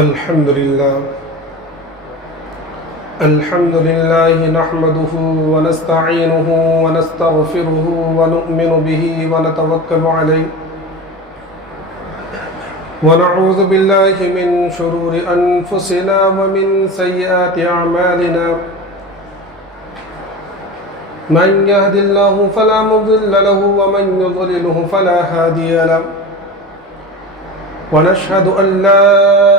الحمد لله نحمده ونستعينه ونستغفره ونؤمن به ونتوكل عليه ونعوذ بالله من شرور أنفسنا ومن سيئات أعمالنا من يهد الله فلا مضل له ومن يضلله فلا هادي له ونشهد أن لا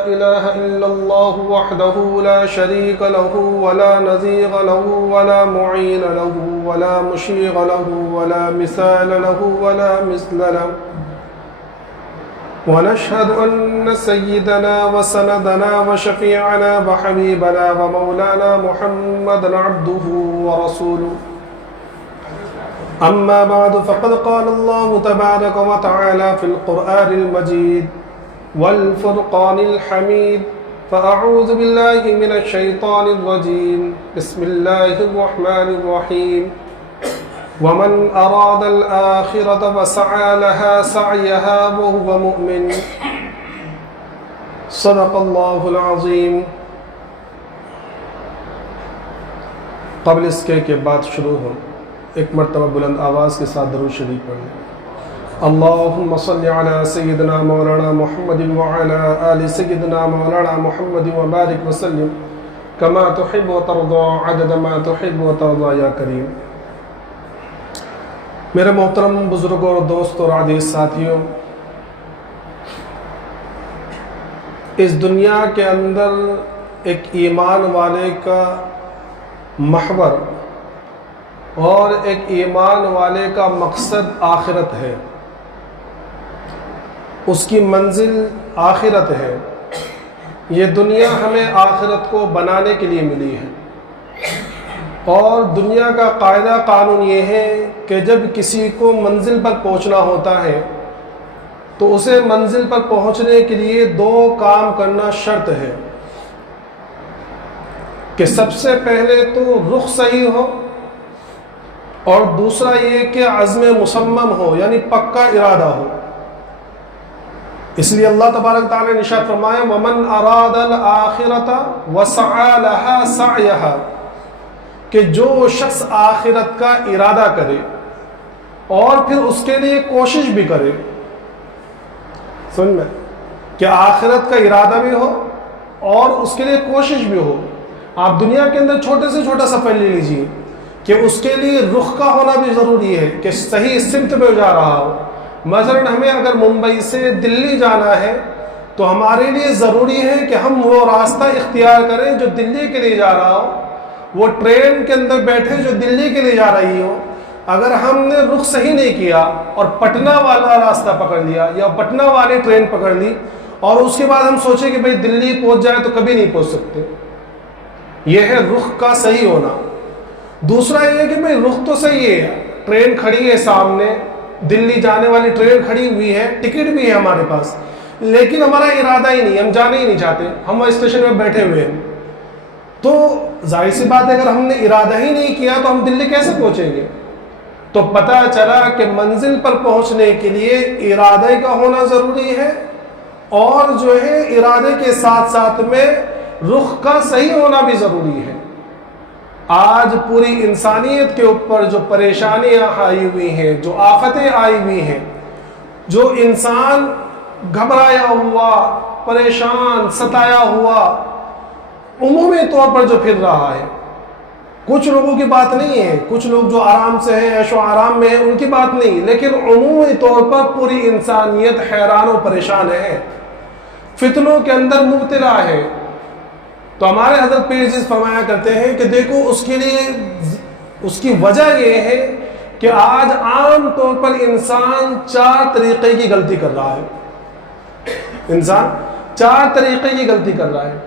إله إلا الله وحده لا شريك له ولا نظير له ولا معين له ولا مشير له ولا مثال له ولا مثل له ونشهد أن سيدنا وسندنا وشفيعنا وحبيبنا ومولانا محمد عبده ورسوله أما بعد فقد قال الله تبارك وتعالى في القرآن المجيد والفرقان الحميد فأعوذ بالله من الشيطان الرجيم بسم الله الرحمن الرحيم ومن أراد الآخرة وسعى لها سعيها وهو مؤمن صدق الله العظيم. قبل اس کے بعد شروع ہو ایک مرتبہ بلند آواز کے ساتھ درود شریف پڑھیں. اللهم صل على سيدنا مولانا محمد وعلى آل سيدنا مولانا محمد وبارك وسلم كما تحب وترضى عدد ما تحب وترضى يا کریم. میرے محترم بزرگوں اور دوستوں اور عزیز ساتھیوں، اس دنیا کے اندر ایک ایمان والے کا محور اور ایک ایمان والے کا مقصد آخرت ہے، اس کی منزل آخرت ہے. یہ دنیا ہمیں آخرت کو بنانے کے لیے ملی ہے، اور دنیا کا قاعدہ قانون یہ ہے کہ جب کسی کو منزل پر پہنچنا ہوتا ہے تو اسے منزل پر پہنچنے کے لیے دو کام کرنا شرط ہے کہ سب سے پہلے تو رخ صحیح ہو، اور دوسرا یہ کہ عزم مصمم ہو، یعنی پکا ارادہ ہو. اس لیے اللہ تبارک تعالیٰ نے ارشاد فرمایا وَمَنْ أَرَادَ الْآخِرَةَ وَسَعَى لَهَا سَعْيَهَا، کہ جو شخص آخرت کا ارادہ کرے اور پھر اس کے لیے کوشش بھی کرے. سن میں کہ آخرت کا ارادہ بھی ہو اور اس کے لیے کوشش بھی ہو. آپ دنیا کے اندر چھوٹے سے چھوٹا سفر لے لیجیے کہ اس کے لیے رخ کا ہونا بھی ضروری ہے کہ صحیح سمت پہ جا رہا ہو. مثلا ہمیں اگر ممبئی سے دلی جانا ہے تو ہمارے لیے ضروری ہے کہ ہم وہ راستہ اختیار کریں جو دلی کے لیے جا رہا ہو، وہ ٹرین کے اندر بیٹھے جو دلی کے لیے جا رہی ہو. اگر ہم نے رخ صحیح نہیں کیا اور پٹنہ والا راستہ پکڑ لیا یا پٹنہ والی ٹرین پکڑ لی اور اس کے بعد ہم سوچیں کہ بھئی دلی پہنچ جائے تو کبھی نہیں پہنچ سکتے. یہ ہے رخ کا صحیح ہونا. دوسرا یہ ہے کہ بھئی رخ تو صحیح ہے، ٹرین کھڑی ہے سامنے، دلی جانے والی ٹرین کھڑی ہوئی ہے، ٹکٹ بھی ہے ہمارے پاس، لیکن ہمارا ارادہ ہی نہیں، ہم جانا ہی نہیں چاہتے، ہم اسٹیشن میں بیٹھے ہوئے ہیں. تو ظاہر سی بات ہے اگر ہم نے ارادہ ہی نہیں کیا تو ہم دلی کیسے پہنچیں گے؟ تو پتہ چلا کہ منزل پر پہنچنے کے لیے ارادے کا ہونا ضروری ہے، اور جو ہے ارادے کے ساتھ ساتھ میں رخ کا صحیح ہونا بھی ضروری ہے. آج پوری انسانیت کے اوپر جو پریشانیاں آئی ہوئی ہیں، جو آفتیں آئی ہوئی ہیں، جو انسان گھبرایا ہوا، پریشان، ستایا ہوا عمومی طور پر جو پھر رہا ہے، کچھ لوگوں کی بات نہیں ہے، کچھ لوگ جو آرام سے ہیں، عیش و آرام میں ہیں، ان کی بات نہیں، لیکن عمومی طور پر پوری انسانیت حیران و پریشان ہے، فتنوں کے اندر مبتلا ہے. تو ہمارے حضرت پیر عزیز فرمایا کرتے ہیں کہ دیکھو اس کے لیے اس کی وجہ یہ ہے کہ آج عام طور پر انسان 4 طریقے کی غلطی کر رہا ہے. انسان 4 طریقے کی غلطی کر رہا ہے.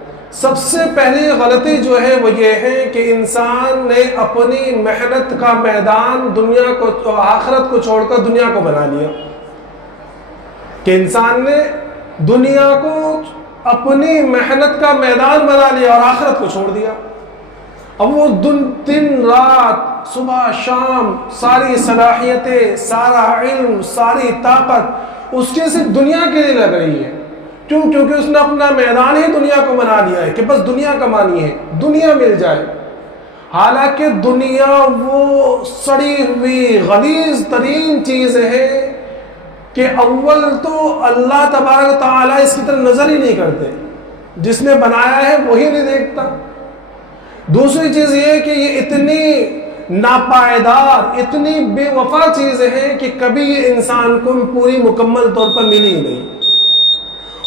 سب سے پہلی غلطی جو ہے وہ یہ ہے کہ انسان نے اپنی محنت کا میدان دنیا کو، آخرت کو چھوڑ کر دنیا کو بنا لیا. کہ انسان نے دنیا کو اپنی محنت کا میدان بنا لیا اور آخرت کو چھوڑ دیا. اب وہ دن رات صبح شام ساری صلاحیتیں، سارا علم، ساری طاقت اس کے صرف دنیا کے لیے لگ رہی ہے. کیوں؟ کیونکہ اس نے اپنا میدان ہی دنیا کو بنا لیا ہے کہ بس دنیا کمانی ہے، دنیا مل جائے۔ حالانکہ دنیا وہ سڑی ہوئی غلیظ ترین چیز ہے کہ اول تو اللہ تبارک تعالیٰ اس کی طرف نظر ہی نہیں کرتے، جس نے بنایا ہے وہی نہیں دیکھتا۔ دوسری چیز یہ کہ یہ اتنی ناپائیدار، اتنی بے وفا چیز ہے کہ کبھی یہ انسان کو پوری مکمل طور پر ملی ہی نہیں،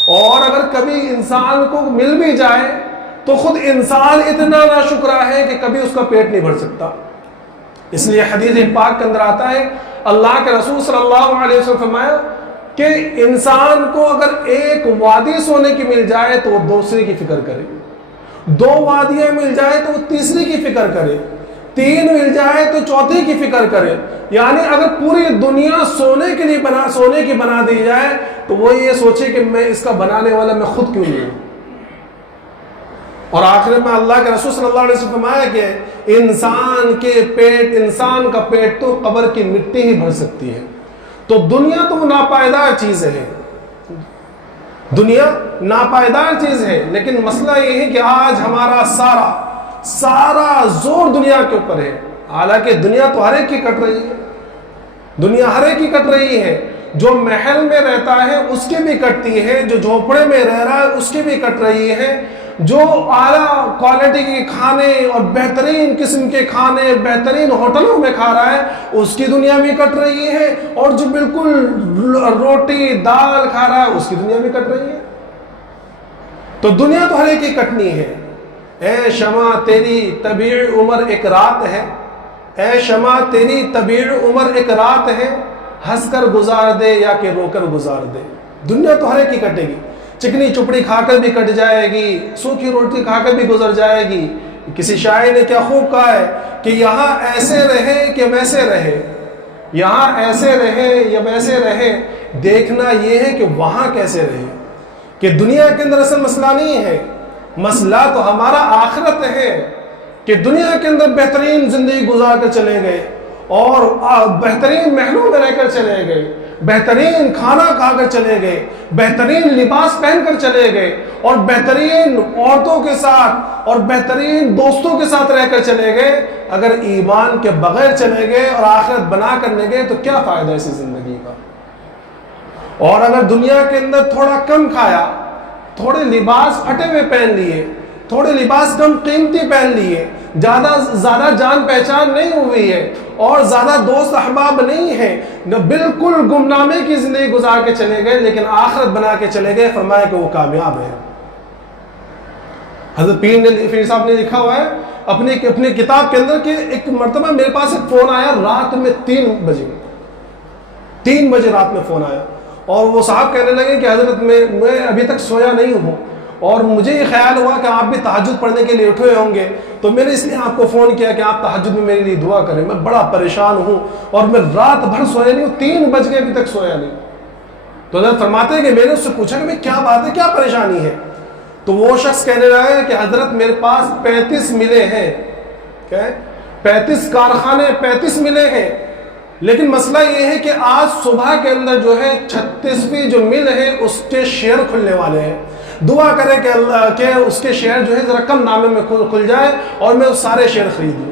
اور اگر کبھی انسان کو مل بھی جائے تو خود انسان اتنا ناشکرا ہے کہ کبھی اس کا پیٹ نہیں بھر سکتا۔ اس لیے حدیث پاک کے اندر آتا ہے، اللہ کے رسول صلی اللہ علیہ وسلم فرمایا کہ انسان کو اگر ایک وادی سونے کی مل جائے تو وہ دوسری کی فکر کرے، دو وادیاں مل جائے تو وہ تیسری کی فکر کرے، تین مل جائے تو چوتھی کی فکر کرے۔ یعنی اگر پوری دنیا سونے کے لیے بنا دی جائے تو وہ یہ سوچے کہ میں اس کا بنانے والا میں خود کیوں نہیں ہوں۔ اور آخر میں اللہ کے رسول صلی اللہ علیہ وسلم فرمایا کہ انسان کا پیٹ تو قبر کی مٹی ہی بھر سکتی ہے۔ تو دنیا تو ناپائیدار چیز ہے، دنیا ناپائیدار چیز ہے، لیکن مسئلہ یہ ہے کہ آج ہمارا سارا زور دنیا کے اوپر ہے۔ حالانکہ دنیا تو ہر ایک کی کٹ رہی ہے، دنیا ہر ایک کی کٹ رہی ہے۔ جو محل میں رہتا ہے اس کی بھی کٹتی ہے، جو جھونپڑے میں رہ رہا ہے اس کی بھی کٹ رہی ہے، جو اعلیٰ کوالٹی کے کھانے اور بہترین قسم کے کھانے بہترین ہوٹلوں میں کھا رہا ہے اس کی دنیا بھی کٹ رہی ہے، اور جو بالکل روٹی دال کھا رہا ہے اس کی دنیا بھی کٹ رہی ہے۔ تو دنیا تو ہر ایک کی کٹنی ہے۔ اے شمع تیری طبیع عمر ایک رات ہے، اے شمع تیری طبیع عمر ایک رات ہے، ہنس کر گزار دے یا کہ رو کر گزار دے۔ دنیا تو ہر ایک کی کٹے گی، چکنی چپڑی کھا کر بھی کٹ جائے گی، سوکھی روٹی کھا کر بھی گزر جائے گی۔ کسی شاعر نے کیا خوب کہا ہے کہ یہاں ایسے رہے کہ ویسے رہے، یہاں ایسے رہے یا ویسے رہے، دیکھنا یہ ہے کہ وہاں کیسے رہے۔ کہ دنیا کے اندر اصل مسئلہ نہیں ہے، مسئلہ تو ہمارا آخرت ہے کہ دنیا کے اندر بہترین زندگی گزار کر چلے گئے اور بہترین محلوں میں رہ کر چلے گئے، بہترین کھانا کھا کر چلے گئے، بہترین لباس پہن کر چلے گئے، اور بہترین عورتوں کے ساتھ اور بہترین دوستوں کے ساتھ رہ کر چلے گئے۔ اگر ایمان کے بغیر چلے گئے اور آخرت بنا کرنے گئے تو کیا فائدہ اسی زندگی کا؟ اور اگر دنیا کے اندر تھوڑا کم کھایا، تھوڑے لباس پھٹے ہوئے پہن لیے، تھوڑے لباس کم قیمتی پہن لیے، زیادہ جان پہچان نہیں ہوئی ہے اور زیادہ دوست احباب نہیں ہیں، بالکل گمنامے کی زندگی گزار کے چلے گئے لیکن آخرت بنا کے چلے گئے، فرمایا کہ وہ کامیاب ہے۔ حضرت پیر صاحب نے لکھا ہوا ہے اپنی کتاب کے اندر کہ ایک مرتبہ میرے پاس ایک فون آیا رات میں 3 بجے رات میں فون آیا، اور وہ صاحب کہنے لگے کہ حضرت میں ابھی تک سویا نہیں ہوں، اور مجھے یہ خیال ہوا کہ آپ بھی تہجد پڑھنے کے لیے اٹھے ہوں گے، تو میں نے اس لیے آپ کو فون کیا کہ آپ تہجد میں میرے لیے دعا کریں، میں بڑا پریشان ہوں اور میں رات بھر سویا نہیں ہوں، 3 بج گئے ابھی تک سویا نہیں۔ تو حضرت فرماتے ہیں کہ میں نے اس سے پوچھا کہ کیا بات ہے، کیا پریشانی ہے؟ تو وہ شخص کہنے لگا کہ حضرت میرے پاس 35 ملے ہیں، 35 کارخانے 35 ملے ہیں، لیکن مسئلہ یہ ہے کہ آج صبح کے اندر جو ہے 36ویں جو مل ہے اس کے شیئر کھلنے والے ہیں، دعا کرے کہ اللہ کہ اس کے شیئر جو ہے ذرا کم دامے میں کھل جائے اور میں سارے شیئر خرید لوں۔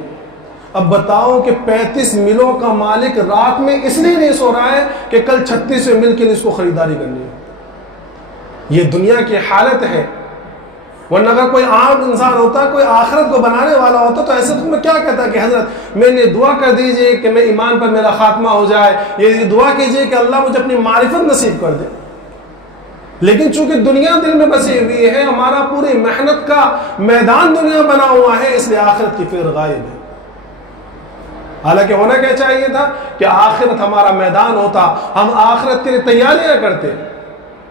اب بتاؤ کہ 35 ملوں کا مالک رات میں اس لیے نہیں سو رہا ہے کہ کل 36ویں مل کے لیے اس کو خریداری کرنی ہے۔ یہ دنیا کی حالت ہے، ورنہ اگر کوئی عام انسان ہوتا، کوئی آخرت کو بنانے والا ہوتا تو ایسے تو میں کیا کہتا کہ حضرت میں نے دعا کر دیجئے کہ میں ایمان پر میرا خاتمہ ہو جائے، یہ دعا کیجئے کہ اللہ مجھے اپنی معرفت نصیب کر دے۔ لیکن چونکہ دنیا دل میں بسی ہوئی ہے، ہمارا پوری محنت کا میدان دنیا بنا ہوا ہے، اس لیے آخرت کی فکر غائب ہے۔ حالانکہ ہونا کیا چاہیے تھا کہ آخرت ہمارا میدان ہوتا، ہم آخرت کے لیے تیاریاں کرتے،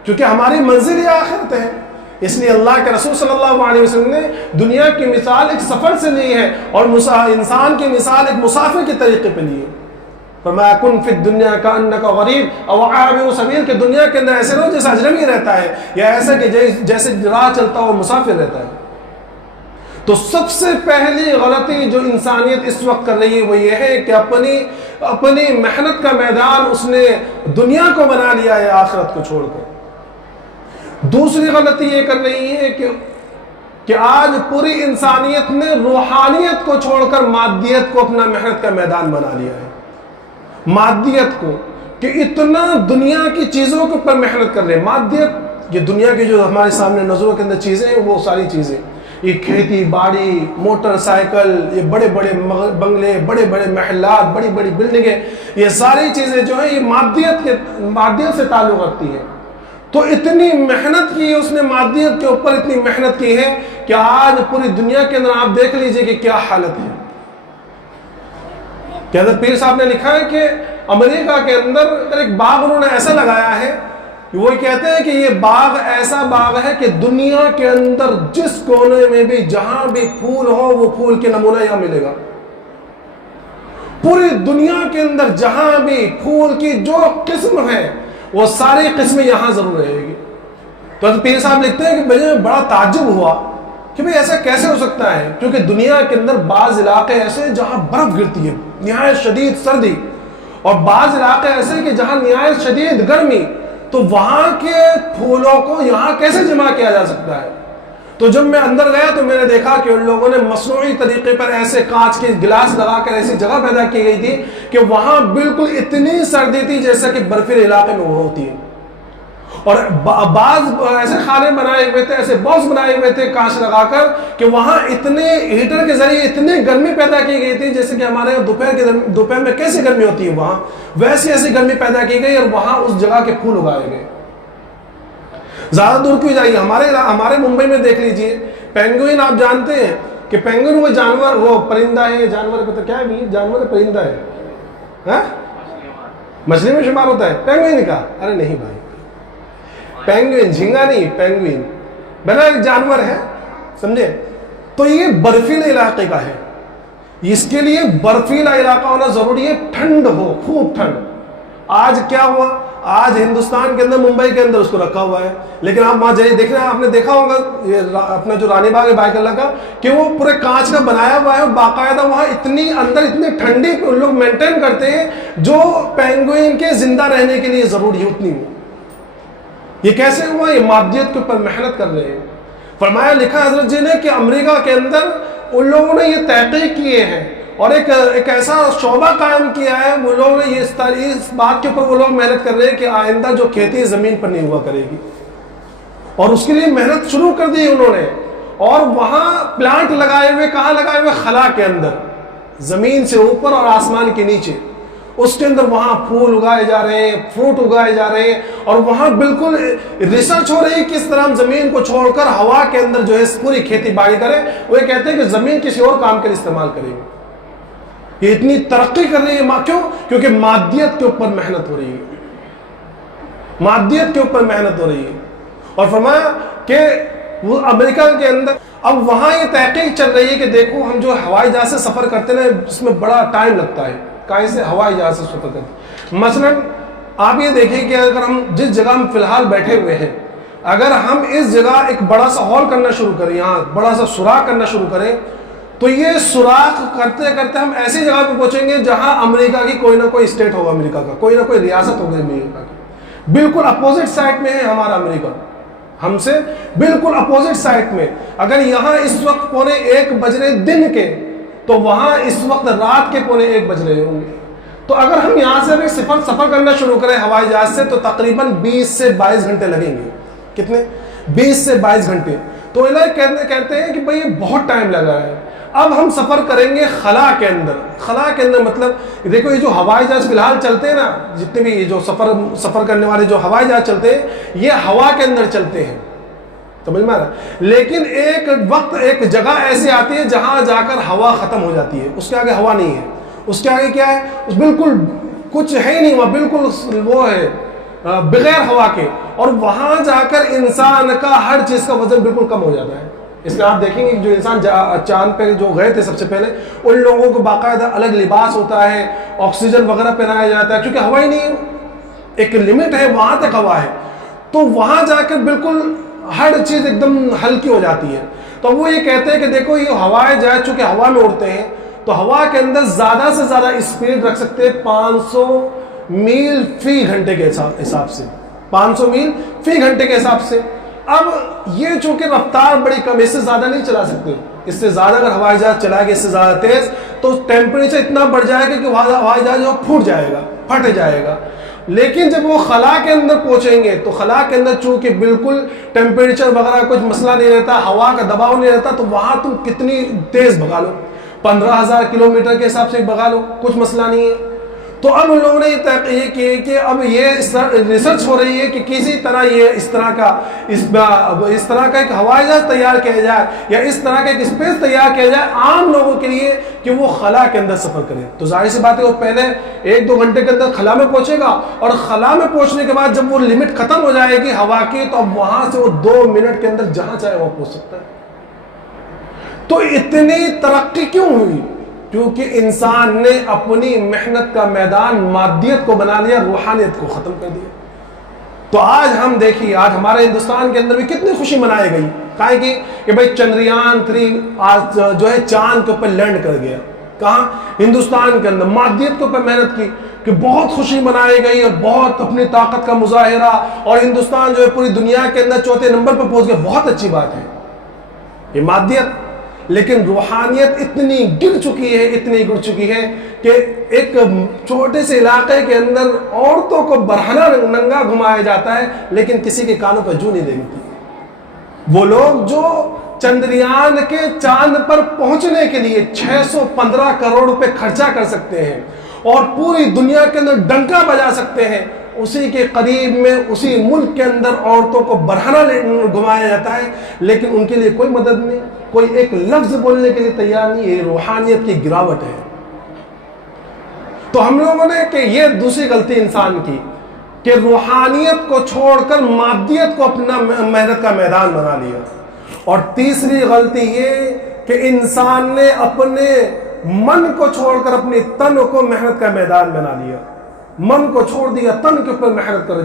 کیونکہ ہماری منزل یہ آخرت ہے۔ اس لیے اللہ کے رسول صلی اللہ علیہ وسلم نے دنیا کی مثال ایک سفر سے لی ہے اور انسان کی مثال ایک مسافر کے طریقے پہ لی ہے۔ فرمایا کن فی الدنیا کأنک غریب او عابر سبیل، کہ دنیا کے اندر ایسے رہو جیسے اجنبی رہتا ہے، یا ایسا کہ جیسے راہ چلتا ہو مسافر رہتا ہے۔ تو سب سے پہلی غلطی جو انسانیت اس وقت کر رہی ہے وہ یہ ہے کہ اپنی محنت کا میدان اس نے دنیا کو بنا لیا ہے آخرت کو چھوڑ کر۔ دوسری غلطی یہ کر رہی ہے کہ آج پوری انسانیت نے روحانیت کو چھوڑ کر مادیت کو اپنا محنت کا میدان بنا لیا ہے. مادیت کو، کہ اتنا دنیا کی چیزوں کے اوپر محنت کر رہے ہیں. مادیت، یہ دنیا کی جو ہمارے سامنے نظروں کے اندر چیزیں ہیں، وہ ساری چیزیں، یہ کھیتی باڑی، موٹر سائیکل، یہ بڑے بڑے بنگلے، بڑے بڑے محلات، بڑی بڑی بلڈنگیں، یہ ساری چیزیں جو ہیں یہ مادیت سے تعلق رکھتی ہیں. تو اتنی محنت کی اس نے مادیت کے اوپر، اتنی محنت کی ہے کہ آج پوری دنیا کے اندر آپ دیکھ لیجئے کہ کیا حالت ہے. کہ حضرت پیر صاحب نے لکھا ہے کہ امریکہ کے اندر ایک باغ انہوں نے ایسا لگایا ہے کہ وہ کہتے ہیں کہ یہ باغ ایسا باغ ہے کہ دنیا کے اندر جس کونے میں بھی جہاں بھی پھول ہو وہ پھول کے نمونہ یہاں ملے گا. پوری دنیا کے اندر جہاں بھی پھول کی جو قسم ہے وہ ساری قسمیں یہاں ضرور رہے گی. تو حضرت پیر صاحب لکھتے ہیں کہ مجھے بڑا تعجب ہوا کہ بھئی ایسا کیسے ہو سکتا ہے، کیونکہ دنیا کے اندر بعض علاقے ایسے ہیں جہاں برف گرتی ہے، نہایت شدید سردی، اور بعض علاقے ایسے کہ جہاں نہایت شدید گرمی. تو وہاں کے پھولوں کو یہاں کیسے جمع کیا جا سکتا ہے؟ تو جب میں اندر گیا تو میں نے دیکھا کہ ان لوگوں نے مصنوعی طریقے پر ایسے کانچ کے گلاس لگا کر ایسی جگہ پیدا کی گئی تھی کہ وہاں بالکل اتنی سردی تھی جیسا کہ برفیلے علاقے میں وہ ہوتی ہے. اور بعض ایسے خانے بنائے ہوئے تھے، ایسے باکس بنائے ہوئے تھے کانچ لگا کر کہ وہاں اتنے ہیٹر کے ذریعے اتنی گرمی پیدا کی گئی تھی جیسے کہ ہمارے دوپہر میں کیسی گرمی ہوتی ہے وہاں ویسی ایسی گرمی پیدا کی گئی، اور وہاں اس جگہ کے پھول اگائے گئے. زیادہ دور کیوں جائیے، ہمارے ممبئی میں دیکھ لیجئے پینگوئن. آپ جانتے ہیں کہ پینگوئن وہ جانور، وہ پرندہ ہے، جانور پتہ کیا ہے، جانور پرندہ ہے، مچھلی میں شمار ہوتا ہے پینگوئن کا؟ ارے نہیں بھائی، پینگوئن جھینگا نہیں، پینگوئن بنا ایک جانور ہے، سمجھے؟ تو یہ برفیلے علاقے کا ہے، اس کے لیے برفیلا علاقہ ہونا ضروری ہے، ٹھنڈ ہو، خوب ٹھنڈ. آج کیا ہوا، آج ہندوستان کے اندر ممبئی کے اندر اس کو رکھا ہوا ہے، لیکن آپ وہاں جائیے دیکھ رہے ہیں، آپ نے دیکھا ہوگا یہ اپنا جو رانی باغ ہے بائک اللہ کا، کہ وہ پورے کانچ کا بنایا ہوا ہے، اور باقاعدہ وہاں اتنی اندر اتنی ٹھنڈی لوگ مینٹین کرتے ہیں جو پینگوئن کے زندہ رہنے کے لیے ضروری ہے اتنی. یہ کیسے ہوا؟ یہ مادیت کے اوپر محنت کر رہے ہیں. فرمایا، لکھا حضرت جی نے کہ امریکہ کے اندر ان لوگوں نے یہ تحقیق کیے ہیں اور ایک ایسا شعبہ قائم کیا ہے، وہ لوگ نے اس بات کے اوپر وہ لوگ محنت کر رہے ہیں کہ آئندہ جو کھیتی زمین پر نہیں ہوا کرے گی، اور اس کے لیے محنت شروع کر دی انہوں نے. اور وہاں پلانٹ لگائے ہوئے، کہاں لگائے ہوئے؟ خلا کے اندر، زمین سے اوپر اور آسمان کے نیچے، اس کے اندر وہاں پھول اگائے جا رہے ہیں، فروٹ اگائے جا رہے ہیں، اور وہاں بالکل ریسرچ ہو رہی ہے کس طرح ہم زمین کو چھوڑ کر ہوا کے اندر جو ہے پوری کھیتی باڑی کریں. وہ یہ کہتے ہیں کہ زمین کسی اور کام کے لیے استعمال کریں گے. یہ اتنی ترقی کر رہی ہے، کیوں؟ کیونکہ مادیت کے اوپر محنت ہو رہی ہے، مادیت کے اوپر محنت ہو رہی ہے. اور فرمایا کہ وہ امریکہ کے اندر اب وہاں یہ تحقیق چل رہی ہے کہ دیکھو ہم جو ہوائی جہاز سے سفر کرتے ہیں اس میں بڑا ٹائم لگتا ہے، کہیں سے ہوائی جہاز سے سفر کرتے ہیں. مثلا آپ یہ دیکھیں کہ اگر ہم جس جگہ ہم فی الحال بیٹھے ہوئے ہیں، اگر ہم اس جگہ ایک بڑا سا ہال کرنا شروع کریں، یہاں بڑا سا سوراخ کرنا شروع کریں، تو یہ سوراخ کرتے کرتے ہم ایسی جگہ پہ پہنچیں گے جہاں امریکہ کی کوئی نہ کوئی اسٹیٹ ہوگا، امریکہ کا کوئی نہ کوئی ریاست ہوگی امریکہ کی. بالکل اپوزٹ سائڈ میں ہے ہمارا امریکہ، ہم سے بالکل اپوزٹ سائڈ میں. اگر یہاں اس وقت 1:45 بج رہے دن کے، تو وہاں اس وقت رات کے 1:45 بج رہے ہوں گے. تو اگر ہم یہاں سے بھی سفر کرنا شروع کریں ہوائی جہاز سے، تو تقریباً 20 سے 22 گھنٹے لگیں گے. کتنے؟ 20 سے 22 گھنٹے. تو کہتے ہیں کہ بھئی یہ بہت ٹائم لگا ہے. اب ہم سفر کریں گے خلا کے اندر. خلا کے اندر مطلب دیکھو یہ جو ہوائی جہاز فی الحال چلتے ہیں نا، جتنے بھی جو سفر کرنے والے جو ہوائی جہاز چلتے ہیں، یہ ہوا کے اندر چلتے ہیں، سمجھ میں آ رہا ہے. لیکن ایک وقت ایک جگہ ایسی آتی ہے جہاں جا کر ہوا ختم ہو جاتی ہے، اس کے آگے ہوا نہیں ہے. اس کے آگے کیا ہے؟ اس بالکل کچھ ہے ہی نہیں، وہاں بالکل وہ ہے بغیر ہوا کے. اور وہاں جا کر انسان کا ہر چیز کا وزن بالکل کم ہو جاتا ہے. اس میں آپ دیکھیں گے جو انسان چاند پہ جو گئے تھے سب سے پہلے، ان لوگوں کو باقاعدہ الگ لباس ہوتا ہے، آکسیجن وغیرہ پہنایا جاتا ہے، کیونکہ ہوا ہی نہیں ہے، ایک لمٹ ہے، وہاں تک ہوا ہے. تو وہاں جا کر بالکل ہر چیز ایک دم ہلکی ہو جاتی ہے. تو وہ یہ کہتے ہیں کہ دیکھو یہ ہوائیں جائے چونکہ ہوا میں اڑتے ہیں، تو ہوا کے اندر زیادہ سے زیادہ اسپیڈ رکھ سکتے ہیں 500 میل فی گھنٹے کے حساب سے، 500 میل فی گھنٹے کے حساب سے. اب یہ چونکہ رفتار بڑی کم، اس سے زیادہ نہیں چلا سکتے، اس سے زیادہ اگر ہوائی جہاز چلائے گا اس سے زیادہ تیز تو ٹیمپریچر اتنا بڑھ جائے گا کہ ہوائی جہاز جو پھوٹ جائے گا، پھٹ جائے گا۔ لیکن جب وہ خلا کے اندر پہنچیں گے تو خلا کے اندر چونکہ بالکل ٹیمپریچر وغیرہ کچھ مسئلہ نہیں رہتا، ہوا کا دباؤ نہیں رہتا، تو وہاں تم کتنی تیز بھگا لو، 15,000 کلومیٹر کے حساب سے بھگا لو، کچھ مسئلہ نہیں ہے۔ تو اب ان لوگوں نے یہ تحقیق کی کہ اب یہ ریسرچ ہو رہی ہے کہ کسی طرح یہ اس طرح کا ایک ہوائی جہاز تیار کیا جائے یا اس طرح کا ایک اسپیس تیار کیا جائے عام لوگوں کے لیے کہ وہ خلا کے اندر سفر کرے۔ تو ظاہر سی بات ہے وہ پہلے 1-2 گھنٹے کے اندر خلا میں پہنچے گا، اور خلا میں پہنچنے کے بعد جب وہ لمٹ ختم ہو جائے گی ہوا کی تو اب وہاں سے وہ 2 منٹ کے اندر جہاں چاہے وہ پہنچ سکتا ہے۔ تو اتنی ترقی کیوں ہوئی؟ کیونکہ انسان نے اپنی محنت کا میدان مادیت کو بنا لیا، روحانیت کو ختم کر دیا۔ تو آج ہم دیکھیے، آج ہمارے ہندوستان کے اندر بھی کتنی خوشی منائی گئی، کہا کہ بھائی چندریان 3 آج جو ہے چاند کے اوپر لینڈ کر گیا۔ کہاں؟ ہندوستان کے اندر مادیت کے اوپر محنت کی کہ بہت خوشی منائی گئی اور بہت اپنی طاقت کا مظاہرہ، اور ہندوستان جو ہے پوری دنیا کے اندر 4تھے نمبر پر پہنچ گیا۔ بہت اچھی بات ہے یہ مادیت، لیکن روحانیت اتنی گر چکی ہے کہ ایک چھوٹے سے علاقے کے اندر عورتوں کو برہنہ ننگا گھمایا جاتا ہے لیکن کسی کے کانوں پر جوں نہیں لگتی۔ وہ لوگ جو چندریان کے چاند پر پہنچنے کے لیے 615 کروڑ روپے خرچہ کر سکتے ہیں اور پوری دنیا کے اندر ڈنکا بجا سکتے ہیں، اسی کے قریب میں اسی ملک کے اندر عورتوں کو برہنہ گھمایا جاتا ہے لیکن ان کے لیے کوئی مدد نہیں، کوئی ایک لفظ بولنے کے لیے تیار نہیں۔ یہ روحانیت کی گراوٹ ہے۔ تو ہم لوگوں نے کہ یہ دوسری غلطی انسان کی کہ روحانیت کو چھوڑ کر مادیت کو اپنا محنت کا میدان بنا لیا، اور تیسری غلطی یہ کہ انسان نے اپنے من کو چھوڑ کر اپنی تن کو محنت کا میدان بنا لیا۔ من کو چھوڑ دیا، تن کے اوپر محنت کرو،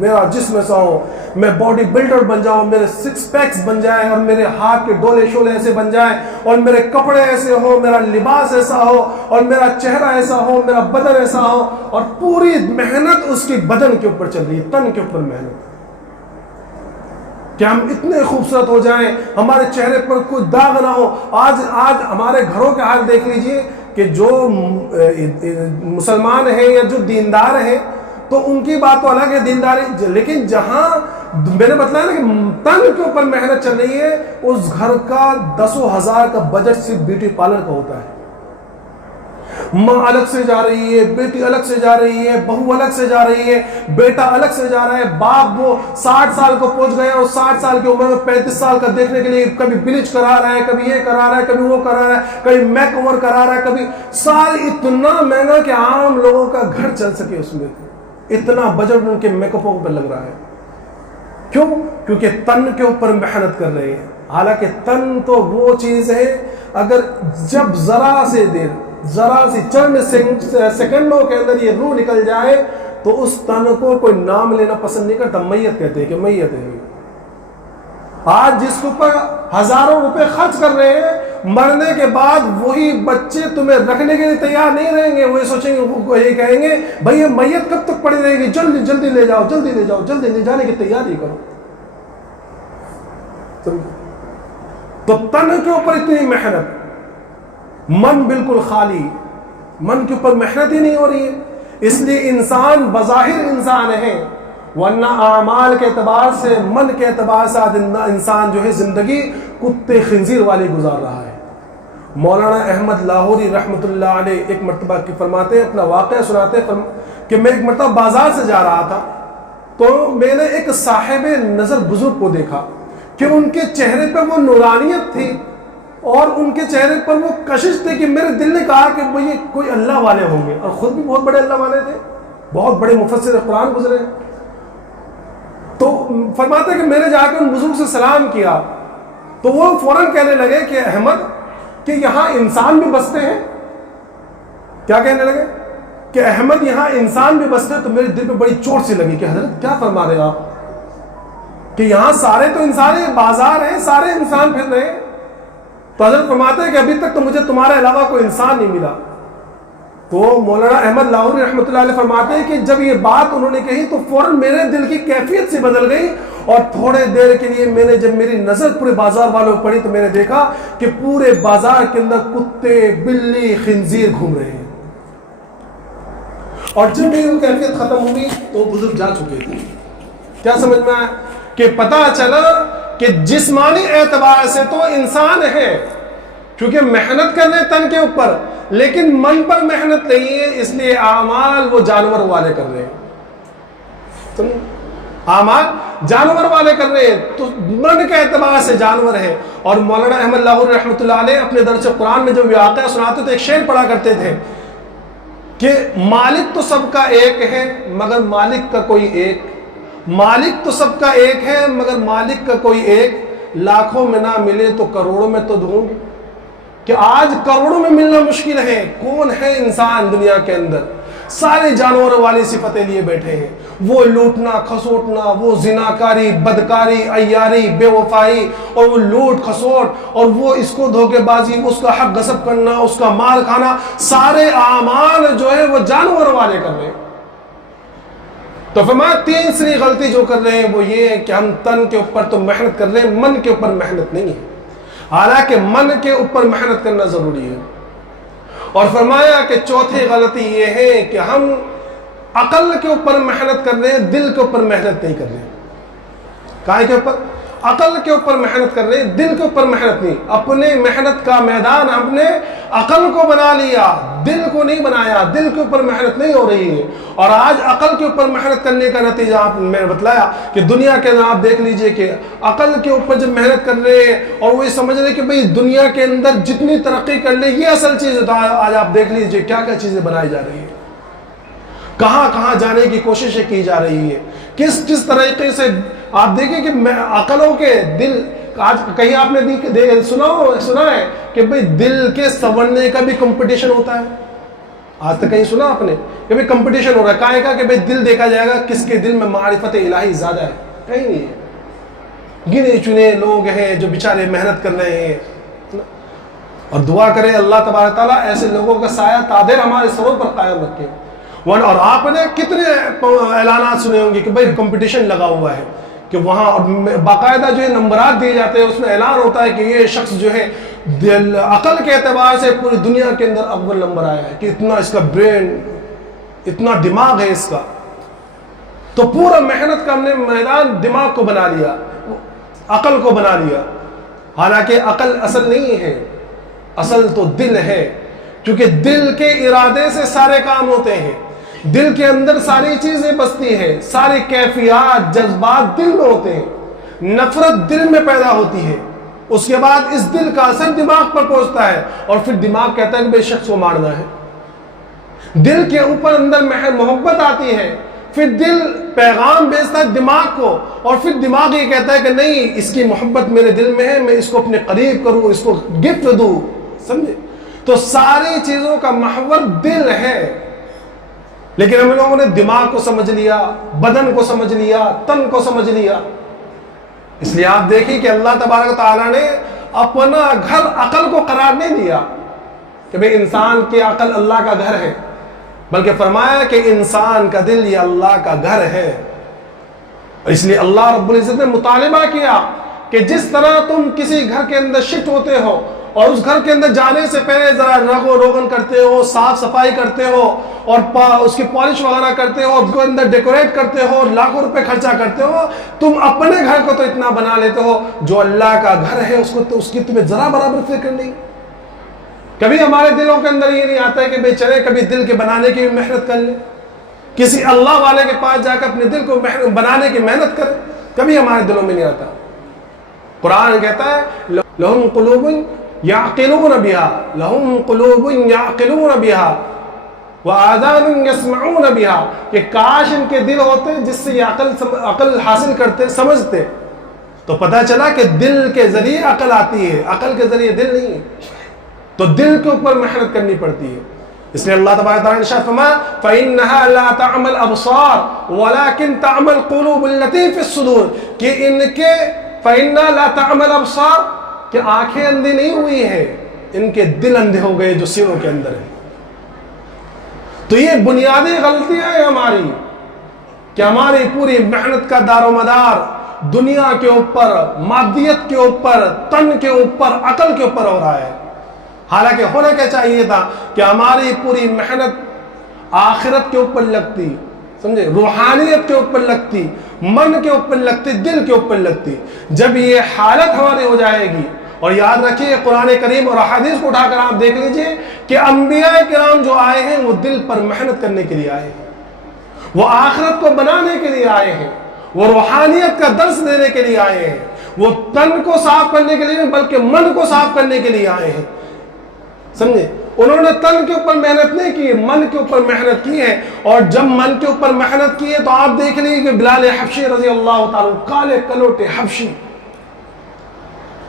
میرا جسم ایسا ہو، میں باڈی بلڈر بن جاؤں، میرے 6 پیکس بن جائیں اور میرے ہاتھ کے ڈولے شولے ایسے بن جائیں اور میرے کپڑے ایسے ہو، میرا لباس ایسا ہو اور میرا چہرہ ایسا ہو، میرا بدن ایسا ہو، اور پوری محنت اس کی بدن کے اوپر چل رہی ہے، تن کے اوپر محنت کہ ہم اتنے خوبصورت ہو جائیں، ہمارے چہرے پر کوئی داغ نہ ہو۔ آج ہمارے گھروں کے حال دیکھ لیجئے کہ جو مسلمان ہیں یا جو دیندار ہیں تو ان کی بات تو الگ ہے دینداری، لیکن جہاں میں نے بتلایا نا کہ تن کے اوپر محنت چل رہی ہے، اس گھر کا 10,000 کا بجٹ صرف بیوٹی پارلر کا ہوتا ہے۔ ماں الگ سے جا رہی ہے، بیٹی الگ سے جا رہی ہے، بہو الگ سے جا رہی ہے، بیٹا الگ سے جا رہا ہے، باپ وہ 60 سال کو پہنچ گیا اور 60 سال کی عمر میں 35 سال کا دیکھنے کے لیے کبھی بلیچ کرا رہا ہے، کبھی یہ کرا رہا ہے، کبھی وہ کرا رہا ہے، کبھی میک اوور کرا رہا ہے، کبھی سال اتنا مہنگا کہ عام لوگوں کا گھر چل سکے اس میں، اتنا بجٹ ان کے میک اپوں پر لگ رہا ہے۔ کیوں؟ کیونکہ تن کے اوپر محنت کر رہے ہیں۔ حالانکہ تن تو وہ چیز ہے اگر جب ذرا سی چند سیکنڈوں کے اندر یہ روح نکل جائے تو اس تن کو کوئی نام لینا پسند نہیں کرتا، میت کہتے ہیں کہ میت ہے۔ آج جس کے اوپر ہزاروں روپے خرچ کر رہے ہیں، مرنے کے بعد وہی بچے تمہیں رکھنے کے لیے تیار نہیں رہیں گے، وہ یہ سوچیں گے، وہ یہ کہیں گے بھائی یہ میت کب تک پڑی رہے گی، جلدی جلدی لے جاؤ، جلدی لے جاؤ، جلدی لے جانے کی تیاری کرو۔ تو تن کے اوپر اتنی محنت، من بالکل خالی، من کے اوپر محنت ہی نہیں ہو رہی ہے، اس لیے انسان بظاہر انسان ہے، ورنہ اعمال کے اعتبار سے، من کے اعتبار سے انسان جو ہے زندگی کتے خنزیر والی گزار رہا ہے۔ مولانا احمد لاہوری رحمۃ اللہ علیہ ایک مرتبہ کی فرماتے ہیں، اپنا واقعہ سناتے ہیں کہ میں ایک مرتبہ بازار سے جا رہا تھا تو میں نے ایک صاحب نظر بزرگ کو دیکھا کہ ان کے چہرے پر وہ نورانیت تھی اور ان کے چہرے پر وہ کشش تھی کہ میرے دل نے کہا کہ وہ یہ کوئی اللہ والے ہوں گے، اور خود بھی بہت بڑے اللہ والے تھے، بہت بڑے مفسر قرآن گزرے۔ تو فرماتے ہیں کہ میں نے جا کے ان بزرگ سے سلام کیا تو وہ فوراً کہنے لگے کہ احمد کہ یہاں انسان بھی بستے ہیں۔ کیا کہنے لگے؟ کہ احمد یہاں انسان بھی بستے ہیں۔ تو میرے دل پہ بڑی چوٹ سی لگی کہ حضرت کیا فرما رہے آپ کہ یہاں سارے تو انسان ہیں، بازار ہیں، سارے انسان پھر رہے ہیں۔ تو حضرت فرماتے ہیں کہ ابھی تک تو مجھے تمہارے علاوہ کوئی انسان نہیں ملا۔ تو مولانا احمد لاہوری رحمۃ اللہ علیہ فرماتے ہیں کہ جب یہ بات انہوں نے کہی تو فوراً میرے دل کی کیفیت سے بدل گئی، اور تھوڑے دیر کے لیے میں نے، جب میری نظر پورے بازار والوں پڑی تو میں نے دیکھا کہ پورے بازار کے اندر کتے، بلی، خنزیر گھوم رہے ہیں۔ اور جب میری وہ کیفیت ختم ہوئی تو بزرگ جا چکے تھے۔ کیا سمجھ میں آیا کہ پتہ چلا کہ جسمانی اعتبار سے تو انسان ہے، کیونکہ محنت کر رہے ہیں تن کے اوپر، لیکن من پر محنت نہیں ہے، اس لیے اعمال وہ جانور والے کر رہے ہیں۔ اعمال جانور والے کر رہے ہیں تو من کے اعتبار سے جانور ہے۔ اور مولانا احمد لاہوری رحمۃ اللہ علیہ اپنے درس قرآن میں جب واقعہ سناتے تو ایک شعر پڑھا کرتے تھے کہ مالک تو سب کا ایک ہے مگر مالک کا کوئی ایک، مالک تو سب کا ایک ہے مگر مالک کا کوئی ایک، لاکھوں میں نہ ملے تو کروڑوں میں تو ڈھونڈ۔ کہ آج کروڑوں میں ملنا مشکل ہے، کون ہے انسان دنیا کے اندر؟ سارے جانوروں والی صفتیں لیے بیٹھے ہیں، وہ لوٹنا کھسوٹنا، وہ زناکاری، بدکاری، عیاری، بے وفائی، اور وہ لوٹ کھسوٹ، اور وہ اس کو دھوکے بازی، اس کا حق غصب کرنا، اس کا مال کھانا، سارے اعمال جو ہے وہ جانور والے کر رہے ہیں۔ تو فرمایا تیسری غلطی جو کر رہے ہیں وہ یہ ہے کہ ہم تن کے اوپر تو محنت کر رہے ہیں، من کے اوپر محنت نہیں ہے، حالانکہ من کے اوپر محنت کرنا ضروری ہے۔ اور فرمایا کہ چوتھی غلطی یہ ہے کہ ہم عقل کے اوپر محنت کر رہے ہیں، دل کے اوپر محنت نہیں کر رہے ہیں۔ کائے کے اوپر؟ عقل کے اوپر محنت کر رہے ہیں، دل کے اوپر محنت نہیں۔ اپنے محنت کا میدان ہم نے عقل کو بنا لیا، دل کو نہیں بنایا، دل کے اوپر محنت نہیں ہو رہی ہے۔ اور آج عقل کے اوپر محنت کرنے کا نتیجہ میں نے بتلایا کہ دنیا کے اندر آپ دیکھ لیجئے کہ عقل کے اوپر جب محنت کر رہے ہیں اور وہ یہ سمجھ رہے کہ بھئی دنیا کے اندر جتنی ترقی کر لے یہ اصل چیز ہے، آج آپ دیکھ لیجئے کیا کیا چیزیں بنائی جا رہی ہیں، کہاں کہاں جانے کی کوششیں کی جا رہی ہے، کس طریقے سے آپ دیکھیں کہ عقلوں کے دل، آج کہیں آپ نے سنا ہے کہ بھئی دل کے سنورنے کا بھی کمپٹیشن ہوتا ہے؟ آج تک کہیں سنا آپ نے کہ بھئی کمپٹیشن ہو رہا ہے کائے کا کہ بھئی دل دیکھا جائے گا کس کے دل میں معرفت الہی زیادہ ہے؟ کہیں نہیں ہے، گنے چنے لوگ ہیں جو بیچارے محنت کر رہے ہیں۔ اور دعا کریں اللہ تبارک تعالیٰ ایسے لوگوں کا سایہ تادر ہمارے سروں پر قائم رکھے۔ اور آپ نے کتنے اعلانات سنے ہوں گے کہ بھئی کمپٹیشن لگا ہوا ہے، کہ وہاں باقاعدہ جو ہے نمبرات دیے جاتے ہیں، اس میں اعلان ہوتا ہے کہ یہ شخص جو ہے عقل کے اعتبار سے پوری دنیا کے اندر اول نمبر آیا ہے، کہ اتنا اس کا برین، اتنا دماغ ہے اس کا۔ تو پورا محنت کا ہم نے میدان دماغ کو بنا لیا، عقل کو بنا لیا، حالانکہ عقل اصل نہیں ہے، اصل تو دل ہے، کیونکہ دل کے ارادے سے سارے کام ہوتے ہیں، دل کے اندر ساری چیزیں بستی ہیں، ساری کیفیات جذبات دل میں ہوتے ہیں، نفرت دل میں پیدا ہوتی ہے، اس کے بعد اس دل کا اثر دماغ پر پہنچتا ہے، اور پھر دماغ کہتا ہے کہ بے شخص کو مارنا ہے، دل کے اوپر اندر محبت آتی ہے، پھر دل پیغام بھیجتا ہے دماغ کو، اور پھر دماغ یہ کہتا ہے کہ نہیں اس کی محبت میرے دل میں ہے، میں اس کو اپنے قریب کروں، اس کو گفٹ دوں، سمجھے؟ تو ساری چیزوں کا محور دل ہے، لیکن ہم لوگوں نے دماغ کو سمجھ لیا، بدن کو سمجھ لیا، تن کو سمجھ لیا۔ اس لیے آپ دیکھیں کہ اللہ تبارک تعالیٰ نے اپنا گھر عقل کو قرار نہیں دیا کہ بھئی انسان کی عقل اللہ کا گھر ہے، بلکہ فرمایا کہ انسان کا دل یہ اللہ کا گھر ہے۔ اس لیے اللہ رب العزت نے مطالبہ کیا کہ جس طرح تم کسی گھر کے اندر شفٹ ہوتے ہو اور اس گھر کے اندر جانے سے پہلے ذرا رگ و روغن کرتے ہو، صاف صفائی کرتے ہو، اور اس کی پالش وغیرہ کرتے ہو، اس کو اندر ڈیکوریٹ کرتے ہو، لاکھوں روپے خرچہ کرتے ہو، تم اپنے گھر کو تو اتنا بنا لیتے ہو، جو اللہ کا گھر ہے اس کو تو اس کی تمہیں ذرا برابر فکر نہیں۔ کبھی ہمارے دلوں کے اندر یہ نہیں آتا ہے کہ بھئی چلے کبھی دل کے بنانے کی بھی محنت کر لیں، کسی اللہ والے کے پاس جا کر اپنے دل کو بنانے کی محنت کریں، کبھی ہمارے دلوں میں نہیں آتا۔ قرآن کہتا ہے لَهُمْ قُلُوبٌ يَعْقِلُونَ بِهَا لَهُمْ قُلُوبٌ يَعْقِلُونَ بِهَا وَآذَانٌ يَسْمَعُونَ بِهَا، کہ کاش ان کے دل ہوتے جس سے یہ عقل حاصل کرتے، سمجھتے۔ تو پتہ چلا کہ دل کے ذریعے عقل آتی ہے، عقل کے ذریعے دل نہیں ہے، تو دل کے اوپر محنت کرنی پڑتی ہے۔ اس لیے اللہ تبارک تعالیٰ نے ارشاد فرمایا فَإِنَّهَا لَا تَعْمَى الْأَبْصَارُ وَلَكِنْ تَعْمَى الْقُلُوبُ الَّتِي فِي الصُّدُورِ، کہ ان کے فَإِنَّهَا لَا تَعْمَى الْأَبْصَارُ، کہ آنکھیں اندھی نہیں ہوئی ہیں، ان کے دل اندھے ہو گئے جو سینوں کے اندر ہیں۔ تو یہ بنیادی غلطیاں ہیں ہماری کہ ہماری پوری محنت کا دار و مدار دنیا کے اوپر، مادیت کے اوپر، تن کے اوپر، عقل کے اوپر ہو رہا ہے. حالانکہ ہونا کیا چاہیے تھا کہ ہماری پوری محنت آخرت کے اوپر لگتی، سمجھے، روحانیت کے اوپر لگتی، من کے اوپر لگتی، دل کے اوپر لگتی. جب یہ حالت ہماری ہو جائے گی، اور یاد رکھیے قرآن کریم اور احادیث کو اٹھا کر آپ دیکھ لیجئے کہ انبیاء کرام جو آئے ہیں وہ دل پر محنت کرنے کے لیے آئے ہیں، وہ آخرت کو بنانے کے لیے آئے ہیں، وہ روحانیت کا درس دینے کے لیے آئے ہیں، وہ تن کو صاف کرنے کے لیے نہیں بلکہ من کو صاف کرنے کے لیے آئے ہیں. سمجھے، انہوں نے تن کے اوپر محنت نہیں کی، من کے اوپر محنت کی ہے. اور جب من کے اوپر محنت کی ہے تو آپ دیکھ لیجیے کہ بلال حبشی رضی اللہ تعالیٰ، کالے کلوٹے حبشی،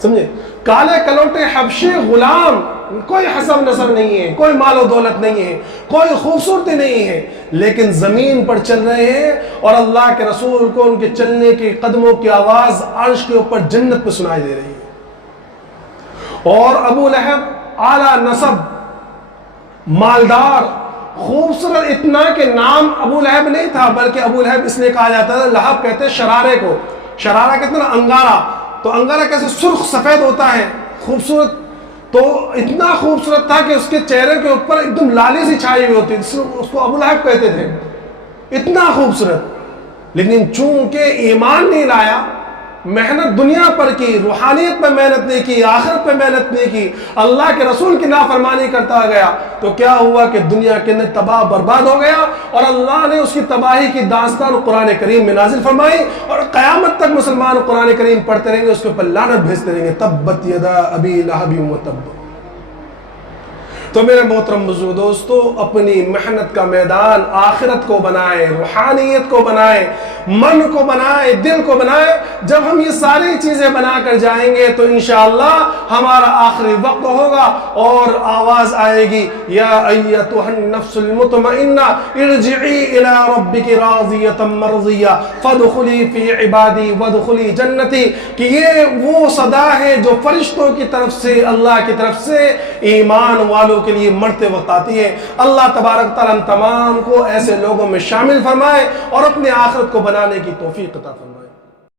سمجھے، کالے کلوٹے حبشی غلام، کوئی حسب نسب نہیں ہے، کوئی مال و دولت نہیں ہے، کوئی خوبصورتی نہیں ہے، لیکن زمین پر چل رہے ہیں اور اللہ کے رسول کو ان کے چلنے کے قدموں کی آواز عرش کے اوپر جنت پہ سنائی دے رہی ہے. اور ابو لہب اعلیٰ نسب، مالدار، خوبصورت، اتنا کہ نام ابو لہب نہیں تھا بلکہ ابو لہب اس لیے کہا جاتا تھا، لہب کہتے ہیں شرارے کو، شرارہ کہتے ہیں نا انگارہ، تو انگارہ کیسے سرخ سفید ہوتا ہے، خوبصورت، تو اتنا خوبصورت تھا کہ اس کے چہرے کے اوپر ایک دم لالی سی چھائی ہوئی ہوتی، اس کو ابو لہب کہتے تھے، اتنا خوبصورت. لیکن چونکہ ایمان نہیں لایا، محنت دنیا پر کی، روحانیت پہ محنت نہیں کی، آخرت پہ محنت نہیں کی، اللہ کے رسول کی نافرمانی کرتا گیا، تو کیا ہوا کہ دنیا کے اندر تباہ برباد ہو گیا. اور اللہ نے اس کی تباہی کی داستان قرآن کریم میں نازل فرمائی، اور قیامت تک مسلمان قرآن کریم پڑھتے رہیں گے، اس کے اوپر لعنت بھیجتے رہیں گے، تبت یدا ابی لہب وتب. تو میرے محترم بزرگ دوستو، اپنی محنت کا میدان آخرت کو بنائے، روحانیت کو بنائے، من کو بنائے، دل کو بنائے. جب ہم یہ ساری چیزیں بنا کر جائیں گے تو انشاءاللہ ہمارا آخری وقت ہوگا اور آواز آئے گی، یا ایتھا النفس المطمئنہ ارجعی الی ربک راضیۃ مرضیہ فادخلی فی عبادی وادخلی جنتی. کہ یہ وہ صدا ہے جو فرشتوں کی طرف سے، اللہ کی طرف سے ایمان والوں کے لیے مرتے وقت آتی ہے. اللہ تبارک تعالیٰ ہم تمام کو ایسے لوگوں میں شامل فرمائے اور اپنے آخرت کو بنانے کی توفیق عطا فرمائے.